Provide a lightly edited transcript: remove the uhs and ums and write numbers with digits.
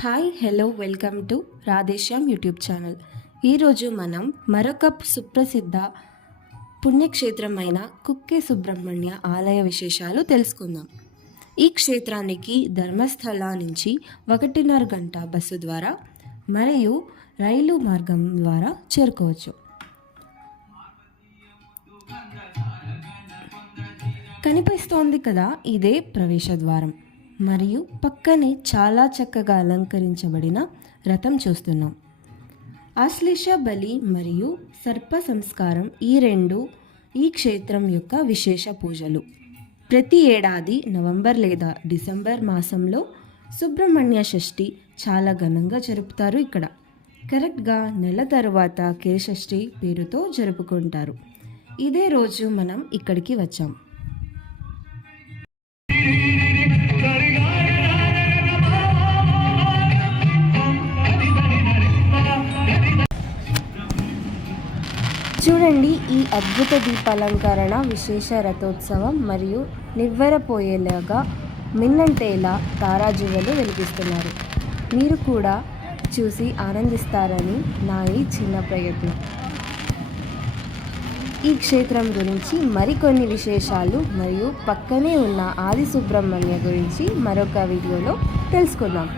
Hi hello welcome to Radheshyam YouTube channel. ఈరోజు మనం మరొక సుప్రసిద్ధ పుణ్యక్షేత్రమైన కుక్కే సుబ్రహ్మణ్య ఆలయ విశేషాలు తెలుసుకుందాం. ఈ క్షేత్రానికి ధర్మస్థల నుంచి 1.5 గంట బస్సు ద్వారా మరియు రైలు మార్గం ద్వారా చేరుకోవచ్చు. కనిపిస్తోంది కదా, ఇదే ప్రవేశ ద్వారం మరియు పక్కనే చాలా చక్కగా అలంకరించబడిన రథం చూస్తున్నాం. ఆశ్లేష బలి మరియు సర్ప సంస్కారం ఈ క్షేత్రం యొక్క విశేష పూజలు. ప్రతి ఏడాది నవంబర్ లేదా డిసెంబర్ మాసంలో సుబ్రహ్మణ్య షష్ఠి చాలా ఘనంగా జరుపుతారు. ఇక్కడ కరెక్ట్గా నెల తర్వాత కేషష్ఠి పేరుతో జరుపుకుంటారు. ఇదే రోజు మనం ఇక్కడికి వచ్చాం. చూడండి, ఈ అద్భుత దీపాలంకరణ, విశేష రథోత్సవం మరియు నివ్వెరపోయేలాగా మిన్నంటేలా తారాజువ్వలు వెలిగిస్తున్నారు. మీరు కూడా చూసి ఆనందిస్తారని నా ఈ చిన్న ప్రయత్నం. ఈ క్షేత్రం గురించి మరికొన్ని విశేషాలు మరియు పక్కనే ఉన్న ఆది సుబ్రహ్మణ్య గురించి మరొక వీడియోలో తెలుసుకుందాం.